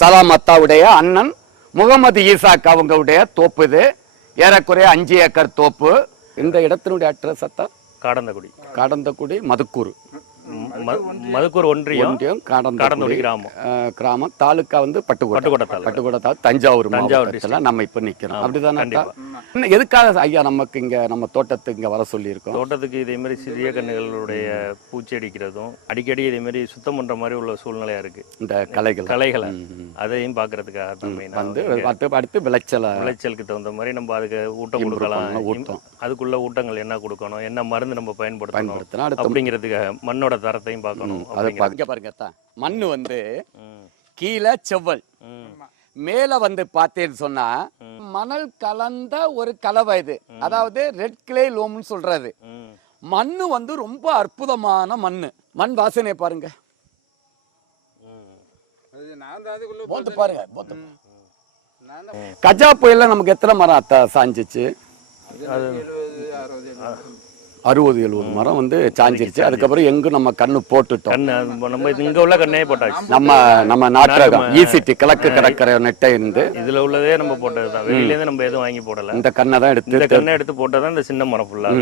சலாமத்தாவுடைய அண்ணன் முகமது ஈசாக் அவங்களுடைய தோப்பு இது. ஏறக்குறைய 5 ஏக்கர் தோப்பு. இந்த இடத்தினுடைய அட்ரஸ் காடந்தக்குடி மதுக்கூர் ஒன்றியம் காடந்தக்குடி கிராமம். தாலுக்கா வந்து பட்டுக்கோட்டை தஞ்சாவூர் மாவட்டத்தில் நம்ம இப்ப நிக்கிறோம். அப்படிதானே? எதுக்காக ஐயா நமக்கு இங்க நம்ம தோட்டத்துக்கு இங்க வர சொல்லி இருக்கோம்? தோட்டத்துக்கு இதே மாதிரி சிறிய கன்றுகளுடைய பூச்சி அடிக்கிறதும் அடிக்கடி இதே மாதிரி சுத்தம் பண்ற மாதிரி உள்ள சூழ்நிலையா இருக்கு. இந்த களைகளை அதையும் பாக்குறதுக்காக வந்து அடுத்து விளைச்சலுக்கு தகுந்த மாதிரி நம்ம அதுக்கு ஊட்டம் கொடுக்கலாம். அதுக்குள்ள ஊட்டங்கள் என்ன கொடுக்கணும், என்ன மருந்து நம்ம பயன்படுத்தணும் அப்படிங்கிறதுக்காக மண்ணோட தரத்தையும் பார்க்கணும். பாருங்க, மண்ணு வந்து கீழே செவ்வல், மேல வந்து பார்த்தேன்னு சொன்னா மணல் கலந்த ஒரு கலவை. இது அதாவது ரெட் கிளே லோம்னு சொல்றது. மண்ணு வந்து ரொம்ப அற்புதமான மண்ணு. மண் வாசனை பாருங்க, பாருங்க. கஜா புயல்ல நமக்கு எத்தனை மரம் சாஞ்சிச்சு? 60-70 மரம் வந்து சாஞ்சிருச்சு. அதுக்கப்புறம் எங்கும் நம்ம கண்ணு போட்டுட்டோம். நம்ம இங்க உள்ள கண்ணே போட்டாச்சு. நம்ம நாட்டகம் ஈசிட்டி கிழக்கு கடற்கரை நெட்டை இருந்து இதுல உள்ளதே நம்ம போட்டதுதான். வெளியில இருந்து நம்ம எதுவும் வாங்கி போடல. இந்த கண்ணை தான் எடுத்து போட்டதான் இந்த சின்ன மரம் ஃபுல்லா.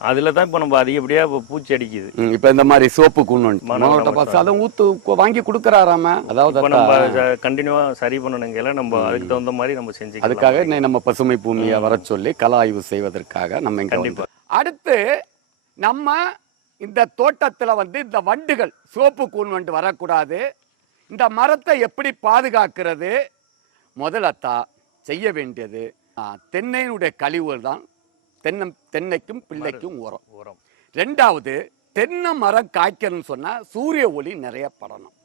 அதுலதான் இப்ப நம்ம அதிகப்படியா பூச்சி அடிக்குது. இப்ப இந்த மாதிரி சோப்பு கூண்டு வாங்கி கொடுக்கறாராம. அதாவது நம்ம கண்டினியூவா சரி பண்ணணுங்க. நம்ம அதுக்கு தகுந்த மாதிரி நம்ம செஞ்சு அதுக்காக நம்ம பசுமை பூமியை வர சொல்லி கள ஆய்வு செய்வதற்காக நம்ம கண்டிப்பா. அடுத்து நம்ம இந்த தோட்டத்துல வந்து இந்த வண்டுகள், சோப்பு கூன் வண்டு வரக்கூடாது. இந்த மரத்தை எப்படி பாதுகாக்கிறது? முதலத்தா செய்ய வேண்டியது தென்னையினுடைய கழிவுகள் தான் தென்னைக்கும் பிள்ளைக்கும் உரம். ரெண்டாவது, தென்னை மரம் காய்க்கணும்னு சொன்னா சூரிய ஒளி நிறைய படணும்.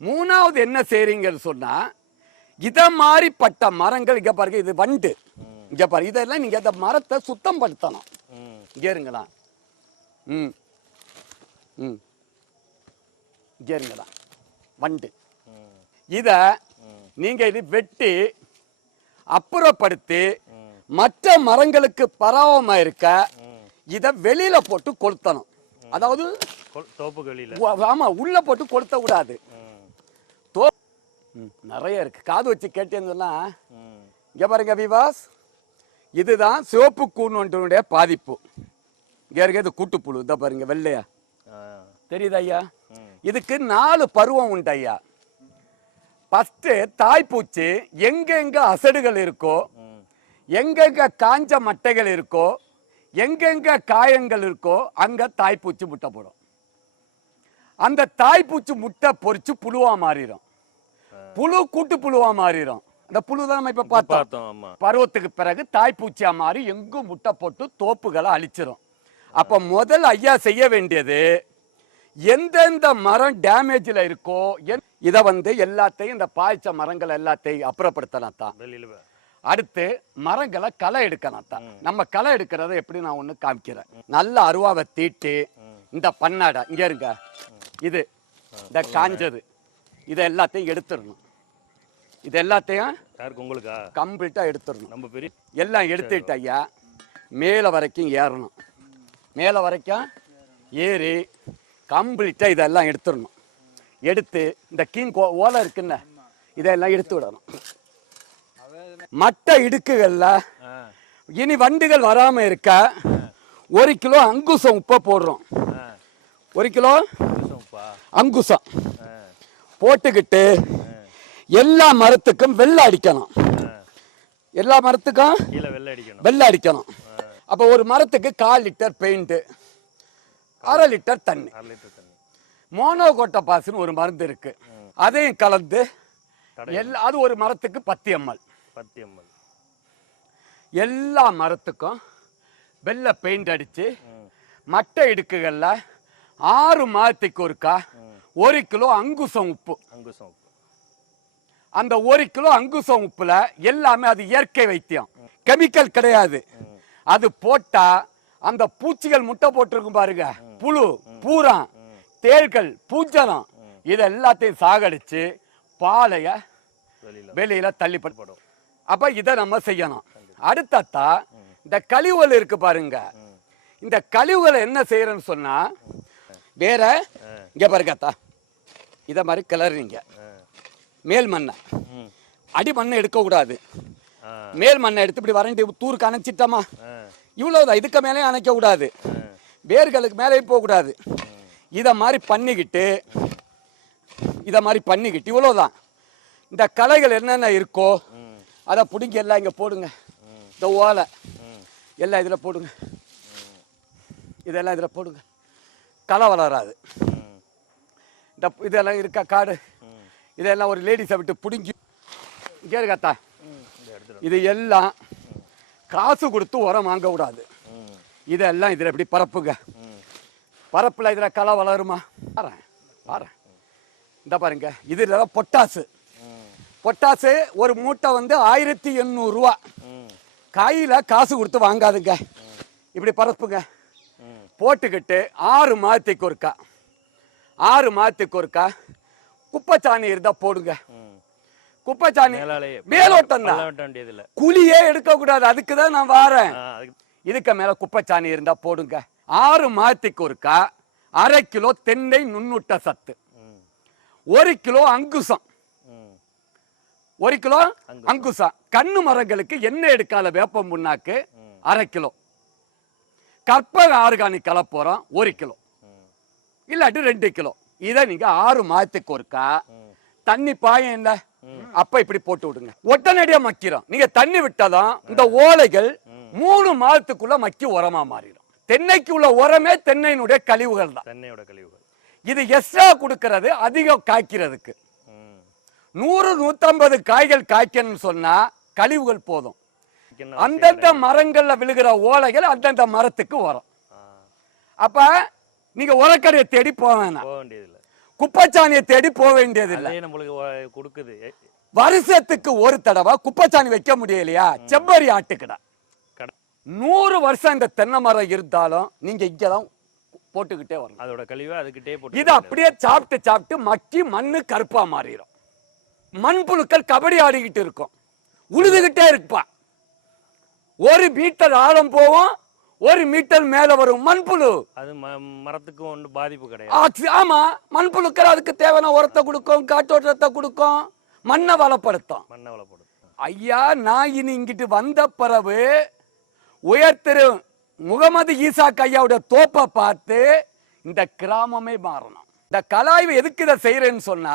மூணாவது என்ன செய்றீங்கன்னு சொன்னா இத மாதிரிப்பட்ட மரங்கள் இங்க பாருங்க, இது வண்டு இங்க பாருங்க, இதெல்லாம் நீங்க இந்த மரத்தை சுத்தம் படுத்தணும். இங்க இருங்களா, இங்க இருங்களா வண்டு. இத நீங்க இது வெட்டி அப்புறப்படுத்தி மற்ற மரங்களுக்கு பரவாம இருக்க இத வெளியில போட்டு கொளுத்தணும். அதாவது ஆமா, உள்ள போட்டு கொளுத்த கூடாது. நிறைய இருக்கு, காது வச்சு கேட்டேன்னு சொன்னா இங்க பாருங்க விவாஸ், இதுதான் சிவப்பு கூனுடைய பாதிப்பு. இங்க இருக்க இது கூட்டுப்புழு, இத பாருங்க வெள்ளையா தெரியுது ஐயா. இதுக்கு 4 பருவம் உண்டு ஐயா. ஃபர்ஸ்ட் தாய்ப்பூச்சி எங்கெங்க அசடுகள் இருக்கோ, எங்கெங்க காஞ்ச மட்டைகள் இருக்கோ, எங்கெங்க காயங்கள் இருக்கோ அங்க தாய்ப்பூச்சி முட்டை போடும். அந்த தாய்ப்பூச்சி முட்டை பொறிச்சு புழுவா மாறிடும். புழு கூட்டு புழுவா மாறிடும். அந்த புழு தான் நம்ம இப்ப பார்த்தோம். பருவத்துக்கு பிறகு தாய்ப்பூச்சியா மாறி எங்கும் முட்டை போட்டு தோப்புகளை அழிச்சிடும். அப்ப முதல் ஐயா செய்ய வேண்டியது, எந்தெந்த மரம் டேமேஜ்ல இருக்கோ இத வந்து எல்லாத்தையும், இந்த பாய்ச்ச மரங்கள் எல்லாத்தையும் அப்புறப்படுத்தலாம் தான். அடுத்து மரங்களை களை எடுக்கணும் தான். நம்ம களை எடுக்கிறத எப்படி நான் ஒண்ணு காமிக்கிறேன். நல்ல அருவாவை தீட்டி இந்த பண்ணாடை இங்க இருங்க, இது இந்த காஞ்சது இதை எல்லாத்தையும் எடுத்துடணும். இது எல்லாத்தையும் கம்ப்ளீட்டா எடுத்துடணும். எல்லாம் எடுத்துட்டு ஐயா மேல வரைக்கும் ஏறணும். மேல வரைக்கும் ஏறி கம்ப்ளீட்டா இதெல்லாம் எடுத்துடணும். எடுத்து இந்த கீங் ஓலை இருக்குன்னு இதெல்லாம் எடுத்து விடணும். மற்ற இடுக்குகள்ல இனி வண்டுகள் வராம இருக்க 1 கிலோ அங்குசம் உப்பை போடுறோம். 1 கிலோ அங்குசம் போட்டுக்கிட்டு எல்லா மரத்துக்கும் வெள்ளை அடிக்கணும். எல்லா மரத்துக்கும் வெள்ளை அடிக்கணும். அப்ப ஒரு மரத்துக்கு 1/4 லிட்டர் பெயிண்ட், 1/2 லிட்டர் தண்ணி. மோனோகோட்டா பாசுன்னு ஒரு மருந்து இருக்கு, அதையும் கலந்து அது ஒரு மரத்துக்கு 10 ml. எல்லா மரத்துக்கும் வெள்ளை பெயிண்ட் அடிச்சு மட்டை இடுக்குகள்ல 6 மாதத்துக்கு ஒருக்கா 1 கிலோ அங்குசம் உப்பு. அந்த 1 கிலோ அங்குசம் உப்புல எல்லாமே அது இயற்கை வைத்தியம், கெமிக்கல் கிடையாது. அது போட்டா அந்த பூச்சிகள் முட்டை போட்டிருக்கும் பாருங்க, புழு பூரா தேள்கள் பூஞ்சனம் இது எல்லாத்தையும் சாகடிச்சு பாலைய வெளியில தள்ளிப்படும். அப்ப இதை நம்ம செய்யணும். அடுத்தா இந்த கழிவுகள் இருக்கு பாருங்க, இந்த கழிவுகளை என்ன செய்யறன்னு சொன்னா வேற இங்க பாருங்கத்தா இத மாதிரி கிளறீங்க. மேல் மண்ணை, அடி மண்ணை எடுக்கக்கூடாது. மேல் மண்ணை எடுத்து இப்படி வறண்டி தூருக்கு அணைச்சிட்டோமா, இவ்வளோதான். இதுக்கு மேலே அணைக்க கூடாது, வேர்களுக்கு மேலே போகக்கூடாது. இதை மாதிரி பண்ணிக்கிட்டு இவ்வளோதான். இந்த களைகள் என்னென்ன இருக்கோ அதை பிடிங்கி எல்லாம் இங்கே போடுங்க. இந்த ஓலை எல்லாம் இதில் போடுங்க, இதெல்லாம் இதில் போடுங்க. களை வளராது. இந்த இதெல்லாம் இருக்கா காடு, இதெல்லாம் ஒரு லேடிஸை விட்டு பிடுங்கி இங்கே இருக்காத்தா. இது எல்லாம் காசு கொடுத்து உரம் வாங்க கூடாது. இதெல்லாம் இதில் எப்படி பரப்புங்க. பரப்பில் இதில் களை வளருமா? பாருங்க, இந்த பாருங்க. இதில் பொட்டாசு. பொட்டாசு ஒரு மூட்டை வந்து 1800 ரூபா. கையில் காசு கொடுத்து வாங்காதுங்க. இப்படி பரப்புங்க. போட்டுக்கிட்டு 6 மாதத்துக்கு ஒருக்கா குப்பைச்சாணி இருந்தால் போடுங்க. குப்பைச்சாணி மேலோட்டம் தான், குழியே எடுக்கக்கூடாது. அதுக்கு தான் நான் வாரேன். இதுக்கு மேலே குப்பைச்சாணி இருந்தால் போடுங்க. 6 மாதத்துக்கு ஒருக்கா 1/2 கிலோ தென்னை நுண்ணூட்ட சத்து, 1 கிலோ அங்குசம், 1 கிலோ அங்குசம். கண்ணு மரங்களுக்கு எண்ணெய் எடுக்காத வேப்பம் புண்ணாக்கு 1/2 கிலோ, கற்பக ஆர்கானிக் கலப்போறோம் 1 கிலோ, இல்லாட்டி 2 கிலோ. இதை நீங்க 6 மாதத்துக்கு ஒருக்கா தண்ணி பாயம் இல்லை அப்ப இப்படி போட்டு விடுங்க. உடனடியா மக்கிறோம். நீங்க தண்ணி விட்டதும் இந்த ஓலைகள் 3 மாதத்துக்குள்ள மக்கி உரமா மாறிடும். தென்னைக்கு உள்ள உரமே தென்னையினுடைய கழிவுகள் தான். தென்னையோட கழிவுகள். இது எக்ஸ்ட்ரா கொடுக்கறது அதிகம் காய்க்கிறதுக்கு. 100-150 காய்கள் காய்க்கணும்னு சொன்னா கழிவுகள் போதும். அந்தந்த மரங்கள்ல விழுகிற ஓலைகள் அந்தந்த மரத்துக்கு வரும். அப்ப நீங்க உரக்கடையை தேடி போக வேண்டியதில்லை, குப்பைச்சாணியை தேடி போக வேண்டியதில்லை. கொடுக்குது. வருஷத்துக்கு ஒரு தடவை குப்பைச்சாணி வைக்க முடியலையா, செவ்வரி ஆட்டுக்கடை. 100 வருஷம் இந்த தென்னை மரம் இருந்தாலும் நீங்க இங்கதான் போட்டுக்கிட்டே வரணும். அதோட கழிவு அதுக்கிட்டே போட்டு இது அப்படியே சாப்பிட்டு மக்கி மண்ணு கருப்பா மாறிடும். மண்புழுக்கள் கபடி ஆடிக்கிட்டு இருக்கும், உழுதுகிட்டே இருப்பா. 1 மீட்டர் ஆழம் போவோம், 1 மீட்டர் மேல வரும் மண்புழு. அது மரத்துக்கு ஒன்றும் பாதிப்பு கிடையாது. ஆமா, மண்புழுக்கள் அதுக்கு தேவையான உரத்தை கொடுக்கும், காற்றோட்டத்தை கொடுக்கும், மண்ணை வளப்படுத்தும். ஐயா, நான் இனி இங்கிட்டு வந்த பிறகு உயர்திரு முகமது ஈசாக் ஐயாவுடைய தோப்பை பார்த்து இந்த கிராமமே மாறணும். இந்த கலாய்வு எதுக்கு இதை செய்யறேன்னு சொன்னா,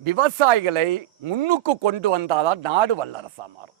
விவசாயிகளை முன்னுக்கு கொண்டு வந்தாதான் நாடு வல்லரசா மாறும்.